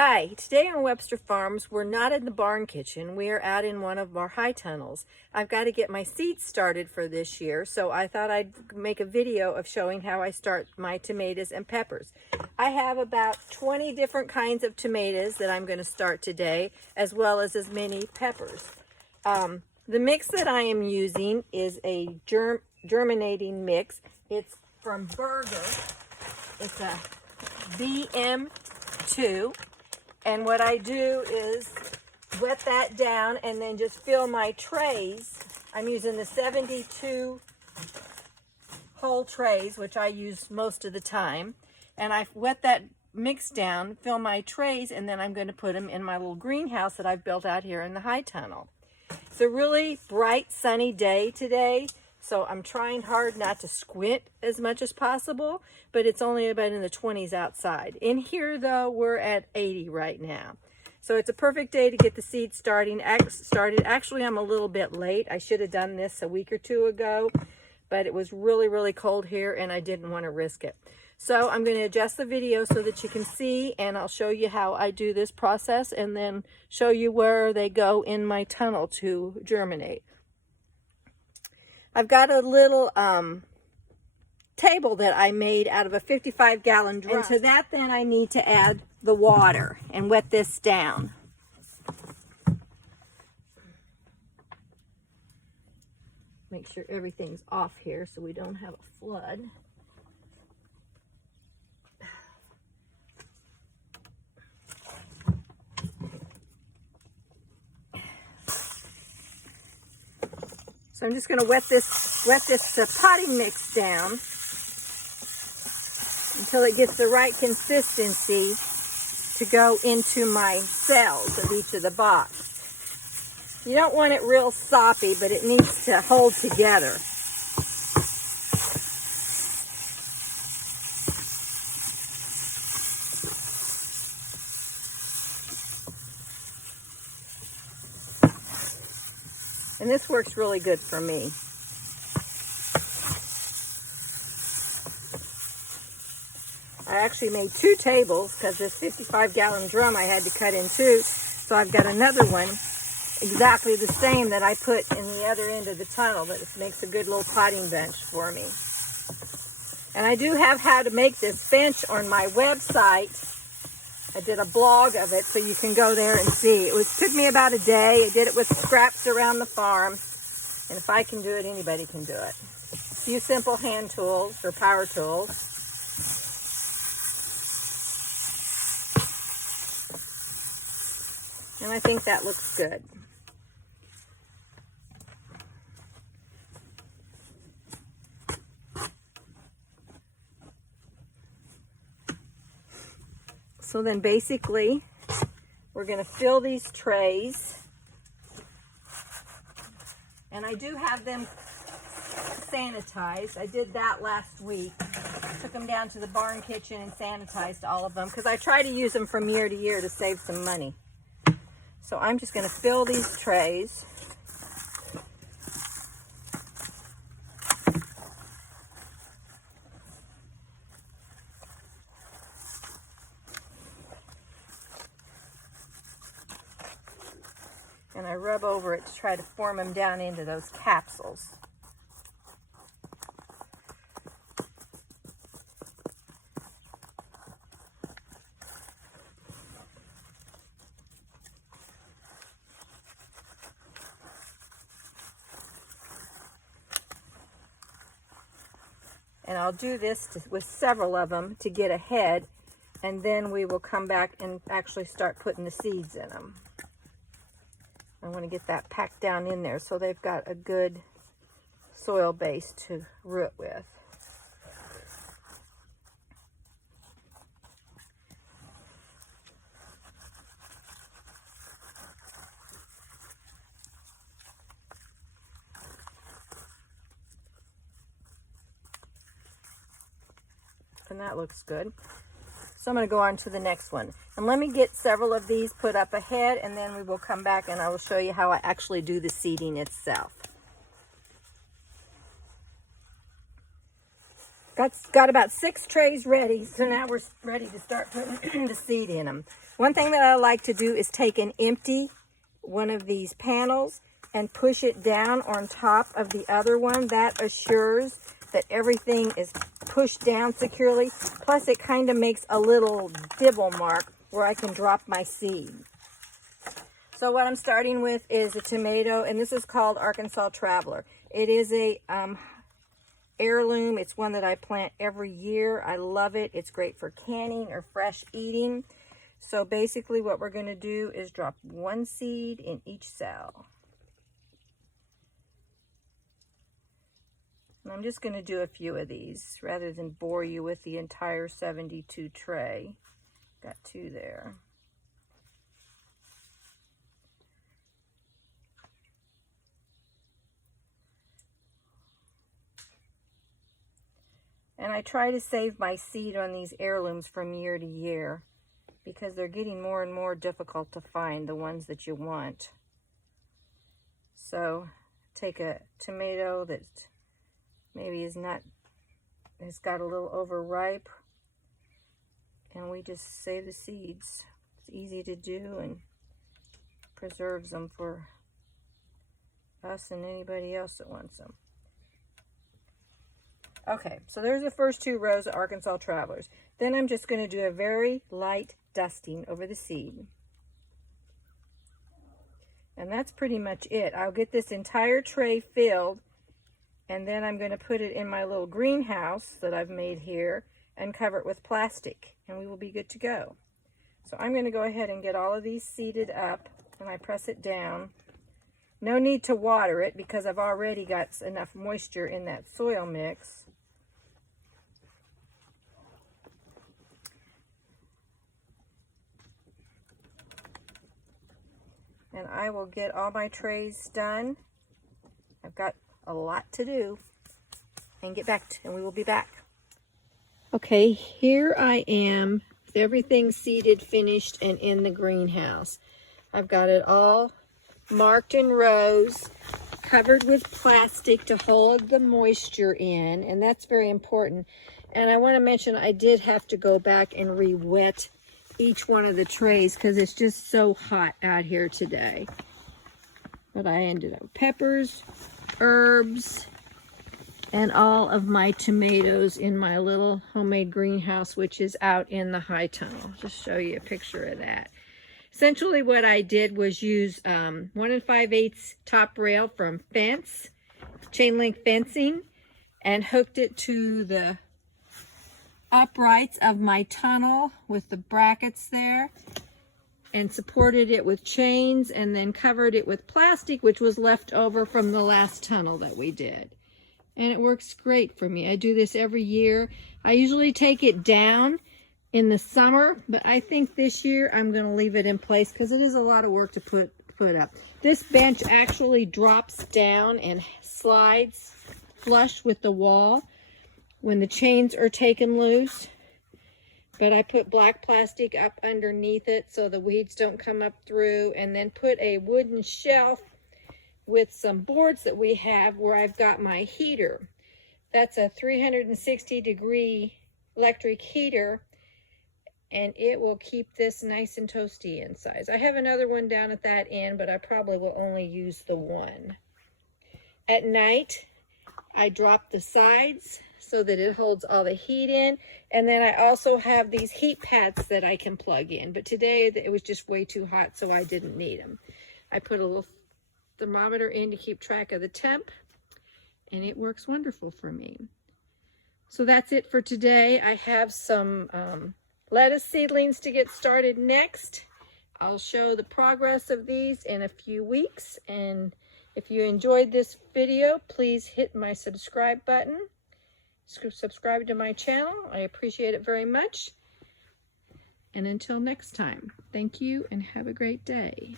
Hi, today on Webster Farms, we're not in the barn kitchen. We are out in one of our high tunnels. I've got to get my seeds started for this year, so I thought I'd make a video of showing how I start my tomatoes and peppers. I have about 20 different kinds of tomatoes that I'm going to start today, as well as many peppers. The mix that I am using is a germinating mix. It's from Berger. It's a BM2. And what I do is wet that down and then just fill my trays. I'm using the 72 whole trays, which I use most of the time. And I wet that mix down, fill my trays, and then I'm going to put them in my little greenhouse that I've built out here in the high tunnel. It's a really bright, sunny day today, so I'm trying hard not to squint as much as possible, but it's only about in the 20s outside. In here, though, we're at 80 right now. So it's a perfect day to get the seeds started. Actually, I'm a little bit late. I should have done this a week or two ago, but it was really, really cold here, and I didn't want to risk it. So I'm going to adjust the video so that you can see, and I'll show you how I do this process and then show you where they go in my tunnel to germinate. I've got a little table that I made out of a 55-gallon drum. And to that then I need to add the water and wet this down. Make sure everything's off here so we don't have a flood. So I'm just going to wet this potting mix down until it gets the right consistency to go into my cells of each of the box. You don't want it real soppy, but it needs to hold together. And this works really good for me. I actually made 2 tables because this 55-gallon drum I had to cut in 2. So I've got another one exactly the same that I put in the other end of the tunnel, but it makes a good little potting bench for me. And I do have how to make this bench on my website. I did a blog of it, so you can go there and see. It took me about a day. I did it with scraps around the farm. And if I can do it, anybody can do it. A few simple hand tools or power tools. And I think that looks good. So then basically, we're going to fill these trays. And I do have them sanitized. I did that last week. Took them down to the barn kitchen and sanitized all of them because I try to use them from year to year to save some money. So I'm just going to fill these trays. And I rub over it to try to form them down into those capsules. And I'll do this with several of them to get ahead, and then we will come back and actually start putting the seeds in them. I want to get that packed down in there so they've got a good soil base to root with. And that looks good. So I'm going to go on to the next one. And let me get several of these put up ahead, and then we will come back and I will show you how I actually do the seeding itself. got about 6 trays ready, so now we're ready to start putting the seed in them. One thing that I like to do is take an empty one of these panels and push it down on top of the other one. That assures that everything is pushed down securely. Plus, it kind of makes a little dibble mark where I can drop my seed. So what I'm starting with is a tomato, and this is called Arkansas Traveler. It is a heirloom. It's one that I plant every year. I love it. It's great for canning or fresh eating. So basically what we're going to do is drop 1 seed in each cell. And I'm just going to do a few of these rather than bore you with the entire 72 tray. Got 2 there. And I try to save my seed on these heirlooms from year to year because they're getting more and more difficult to find, the ones that you want. So take a tomato that maybe has got a little overripe, and we just save the seeds. It's easy to do and preserves them for us and anybody else that wants them. Okay, so there's the first 2 rows of Arkansas Travelers. Then I'm just going to do a very light dusting over the seed. And that's pretty much it. I'll get this entire tray filled, and then I'm going to put it in my little greenhouse that I've made here and cover it with plastic, and we will be good to go. So I'm going to go ahead and get all of these seeded up, and I press it down. No need to water it because I've already got enough moisture in that soil mix. And I will get all my trays done. I've got a lot to do, and we will be back. Okay, here I am with everything seeded, finished, and in the greenhouse. I've got it all marked in rows, covered with plastic to hold the moisture in, and that's very important. And I want to mention I did have to go back and re-wet each one of the trays because it's just so hot out here today. But I ended up with peppers, herbs, and all of my tomatoes in my little homemade greenhouse, which is out in the high tunnel. I'll just show you a picture of that. Essentially what I did was use 1 5/8 top rail from Fence, chain link fencing, and hooked it to the uprights of my tunnel with the brackets there, and supported it with chains, and then covered it with plastic, which was left over from the last tunnel that we did. And it works great for me. I do this every year. I usually take it down in the summer, but I think this year I'm going to leave it in place because it is a lot of work to put up. This bench actually drops down and slides flush with the wall when the chains are taken loose. But I put black plastic up underneath it so the weeds don't come up through, and then put a wooden shelf with some boards that we have where I've got my heater. That's a 360-degree electric heater, and it will keep this nice and toasty inside. I have another one down at that end, but I probably will only use the one. At night, I drop the sides so that it holds all the heat in, and then I also have these heat pads that I can plug in, but today it was just way too hot, so I didn't need them. I put a little thermometer in to keep track of the temp, and it works wonderful for me. So that's it for today. I have some lettuce seedlings to get started next. I'll show the progress of these in a few weeks, and if you enjoyed this video, please hit my subscribe button. Subscribe to my channel. I appreciate it very much. And until next time, thank you and have a great day.